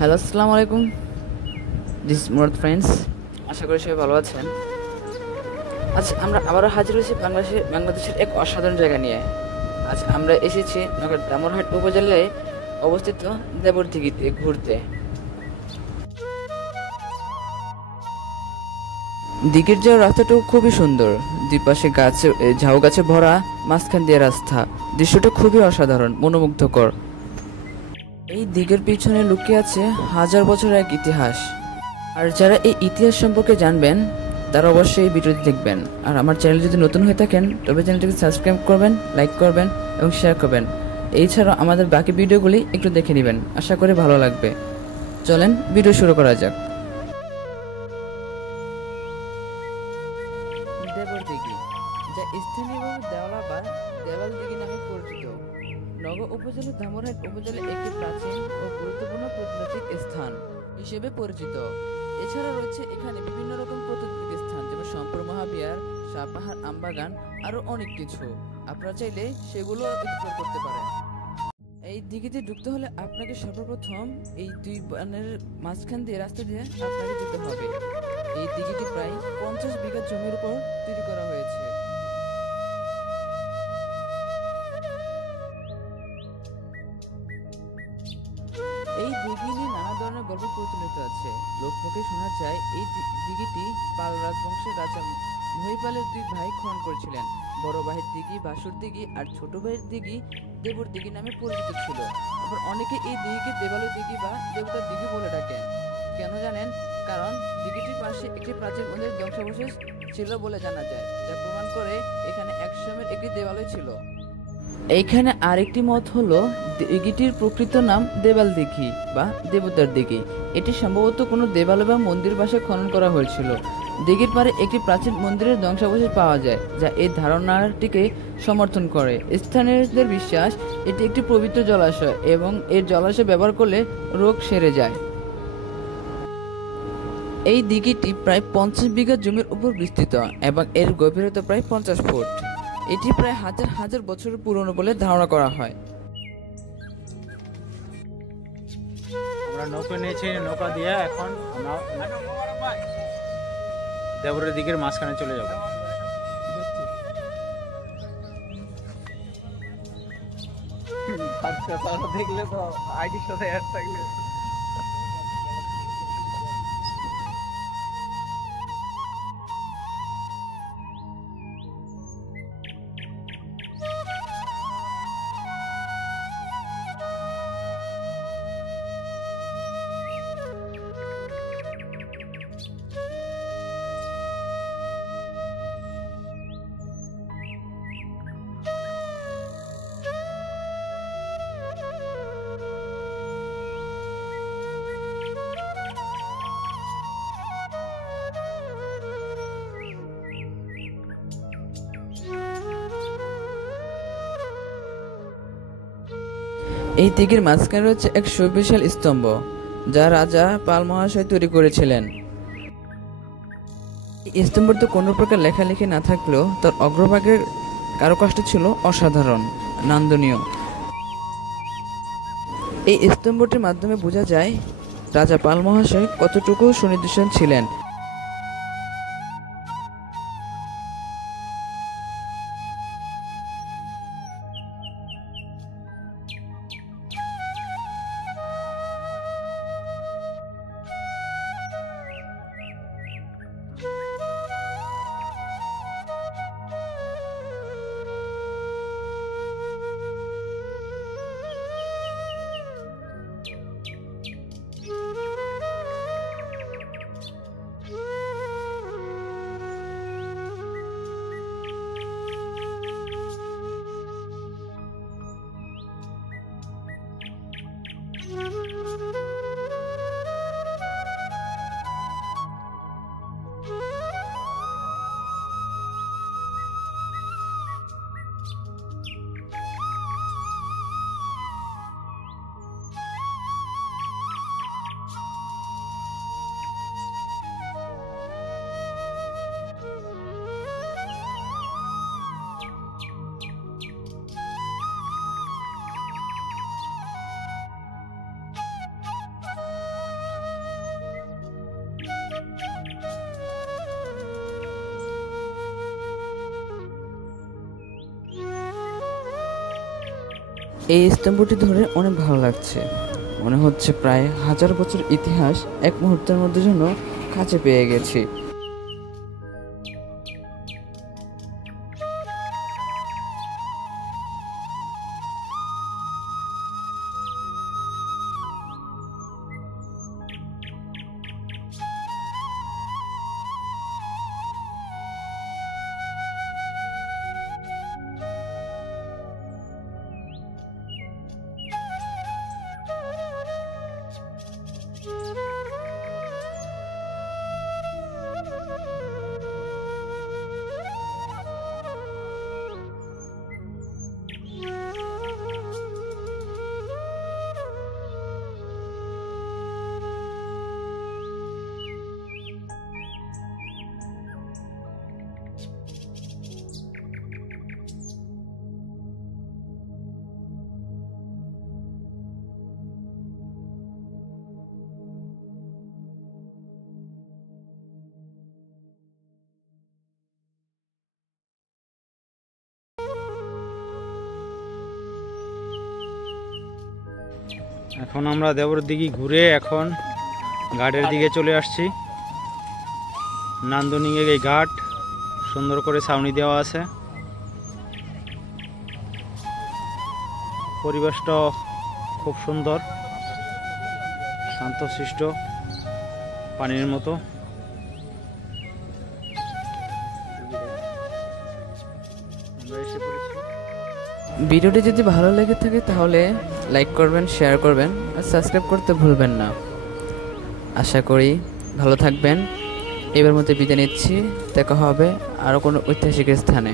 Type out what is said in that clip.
Hello, আসসালামু আলাইকুম। This Murad friends. আশা করি সবাই ভালো আছেন। আজ আমরা আবারও হাজির হয়েছি বাংলাদেশের এক অসাধারণ জায়গা নিয়ে। আজ আমরা এসেছি নগর দামুরহাট উপজেলায় অবস্থিত দেবরদিঘিতে ঘুরতে। দিঘির যাওয়ার রাস্তাটাও খুবই সুন্দর। দুই পাশে গাছে ঝাউ গাছে ভরা, মাঝখান দিয়ে রাস্তা। দৃশ্যটা খুবই অসাধারণ, মনোমুগ্ধকর। এই দিঘির পিছনে লুকিয়ে আছে হাজার বছরের এক ইতিহাস। আর যারা এই ইতিহাস সম্পর্কে জানবেন তারা অবশ্যই এই ভিডিওটি দেখবেন। আর আমার চ্যানেল যদি নতুন হয়ে থাকেন তবে চ্যানেলটিকে সাবস্ক্রাইব করবেন, লাইক করবেন এবং শেয়ার করবেন। এছাড়াও আমাদের বাকি ভিডিওগুলি একটু দেখে নেবেন, আশা করি ভালো লাগবে। চলেন ভিডিও শুরু করা যাক। দেবরদিঘি, যা স্থানীয়ভাবে দেওলা বা দেওয়াল দিঘি নামে পরিচিত, নগর উপজেলার দামুরহাট উপজেলার একটি প্রাচীন ও গুরুত্বপূর্ণ প্রত্নতাত্ত্বিক স্থান হিসেবে পরিচিত। এছাড়া রয়েছে এখানে বিভিন্ন রকম প্রত্নতাত্ত্বিক স্থান, যেমন সম্পর মহাবিহার, সাপাহার আমবাগান, আরো অনেক কিছু। আপনারা চাইলে সেগুলো এক্সপ্লোর করতে পারেন। এই দিঘিতে ঢুকতে হলে আপনাকে সর্বপ্রথম এই দুই বানের মাঝখান দিয়ে রাস্তা দিয়ে আপনাকে যেতে হবে। এই দিঘিটি প্রায় 50 বিঘা জমির উপর তৈরি করা হয়েছে। এই দিঘি নিয়ে নানা ধরনের গল্প প্রচলিত আছে। লোকমুখে শোনা যায় এই দিঘিটি পাল রাজবংশের রাজা মহিপালের দুই ভাই খনন করেছিলেন। বড় ভাইয়ের দিঘি বাসুর দিঘি আর ছোট ভাইয়ের দিঘি দেবর দিঘি নামে পরিচিত ছিল। আবার অনেকে এই দিঘিকে দেবালয় দিঘি বা দেবতার দিঘি বলে ডাকেন। কেন জানেন? কারণ দিঘিটির পাশে একটি প্রাচীন মন্দিরের ধ্বংসাবশেষ ছিল বলে জানা যায়, যা প্রমাণ করে এখানে একসময়ের একটি দেবালয় ছিল। এইখানে আরেকটি মত হলো দিঘিটির প্রকৃত নাম দেবাল দিঘি বা দেবতার দিঘি। এটি সম্ভবত কোনো দেবালয় বা মন্দির বাসায় খনন করা হয়েছিল। দিঘির পাড়ে একটি প্রাচীন মন্দিরের ধ্বংসাবশেষ পাওয়া যায়, যা এই ধারণাটিকে সমর্থন করে। স্থানীয়দের বিশ্বাস এটি একটি পবিত্র জলাশয় এবং এর জলাশয় ব্যবহার করলে রোগ সেরে যায়। এই দিঘিটি প্রায় 50 বিঘা জমির উপর বিস্তৃত এবং এর গভীরতা প্রায় 50 ফুট। এটি প্রায় হাজার হাজার বছরের পুরনো বলে ধারণা করা হয়। আমরা নৌকা নিয়েছি, নৌকা দিয়ে এখন আমরা দেবরের দিকের মাঝখানে চলে যাব। দেখলে তো আইডির সাথে অ্যাড থাকলে এই দিঘির মাঝখানে রয়েছে এক সুবিশাল স্তম্ভ, যা রাজা পাল মহাশয় তৈরি করেছিলেন। এই স্তম্ভটিতে কোনো প্রকার লেখালেখি না থাকলেও তার অগ্রভাগের কারুকাজটি ছিল অসাধারণ, নান্দনীয়। এই স্তম্ভটির মাধ্যমে বোঝা যায় রাজা পাল মহাশয় কতটুকু সুনির্দিষ্ট ছিলেন। এই স্তম্ভটি ধরে অনেক ভালো লাগছে, মনে হচ্ছে প্রায় 1000 বছর ইতিহাস এক মুহূর্তের মধ্যে যেন কাছে পেয়ে গেছি। এখন আমরা দেবর দিঘি ঘুরে এখন ঘাটের দিকে চলে আসছি। নান্দনিক এই ঘাট সুন্দর করে ছাউনি দেওয়া আছে, পরিবেশটা খুব সুন্দর, শান্তশিষ্ট, পানির মতো। আমরা এসে পড়েছি। ভিডিওটি যদি ভালো লেগে থাকে তাহলে লাইক করবেন, শেয়ার করবেন আর সাবস্ক্রাইব করতে ভুলবেন না। আশা করি ভালো থাকবেন। এবার মতো বিদায় নিচ্ছি, দেখা হবে আরও কোনো ঐতিহাসিক স্থানে।